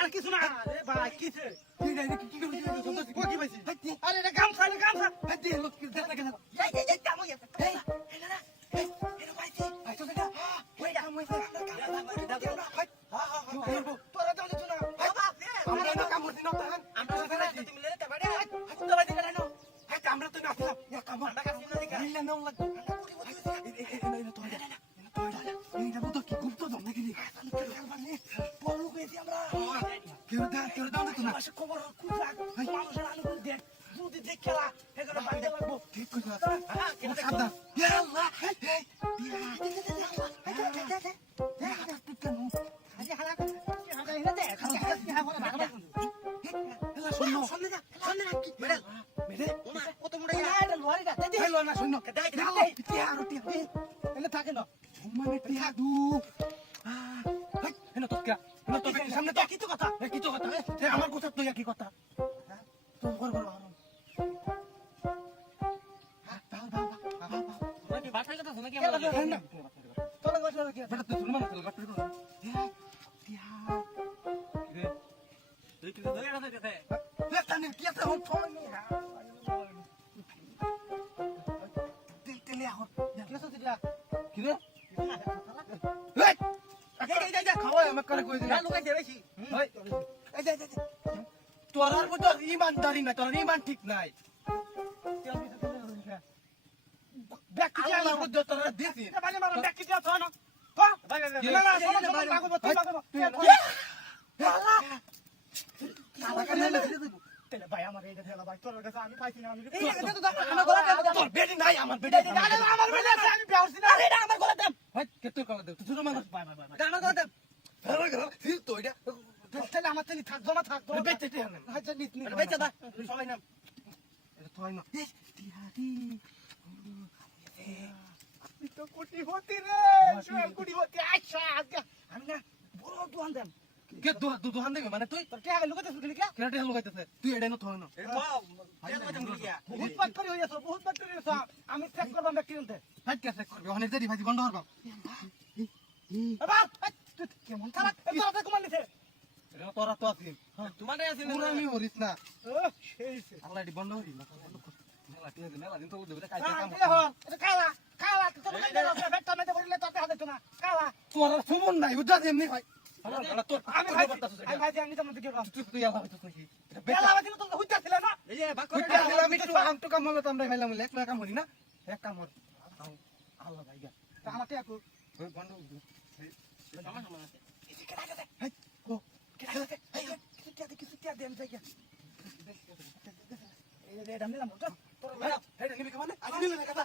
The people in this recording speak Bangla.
আর কিছু না রে ভাই কিছে কি পাইছি আরে এটা গামছা লোক কি দেখা গেল এই কাম হই আছে এই না এই এটা পাইছি আইতো দেখা ওই কাম হইছে তোরা তো দিছ না আমরা না কাম করছি না তখন আমরা না তুমি লেতে বাড়ি তো বাড়ি না না এই আমরা তো না আসলাম ইয়া কাম আমরা কাছে না দেখা মিলা না লাগতো থাকে না সামনে তো কিছু কথা আমার কথা তুই কি কথা তোর ইমানদারি না তোর ইমান ঠিক নাই ভাই আমার এইটা দিলা ভাই তোর কাছে আমি পাইছি না আমি আমার গলা দাম ভাই কেতর গলা দাম তুই আমার ভাই আমার গলা দাম তো এটা তাহলে আমার তেলি থাক জমা থাক বেচতে হবে আচ্ছা নিত নি বেচা দা সবাই নাম এটা তো হয় না টিহাদি আপনি তো কোটি হতে রে কোটি হতে আচ্ছা আমি না বড় দোকান দেন কে দোকান দেবে মানে তুই তোর টাকা লুকাতে শুনলি কি কেন টাকা লুকাইতেছে তুই এটা না তো হয় না বহুত পাট করে হইয়াছো বহুত পাট করে হইয়াছো আমি চেক করব আমরা কিনতে হাট কে চেক করবে ওখানে দেরি ভাজি বন্ধ করব বাবা তুই কেমন খারাপ তোরা কমান দিছে এটা তোরা তো আছিস তোমারে আছিস না আমি হরিস না ও সেই আল্লাহ দি বন্ধ হইল মেলা দিন তো দেবে কাজ কাম এটা কালা কালা তো বেটা মেতে বললে তো হাতে তো না কালা তোর সুমন নাই বুঝা এমনি ভাই আমি ভাই আমি তো মতে কি তুই আলা হইতো নাকি বেলা বাজি তো হইতা ছিল না এই যে বাকর আমি একটু আমটো কাম হলো তো আমরা খাইলাম এক লাখ কাম হরি না এক কাম হরি আল্লাহ ভাই গা তা আমাতে আকু বন্ধ আমার সামনে আছে এই কেডা গেছে এই ও কেডা গেছে এই কিছু টিয়া দেন যাই এই রে দাম দিলাম তো তোর এই নিবি কেমন আমি নিলে না কথা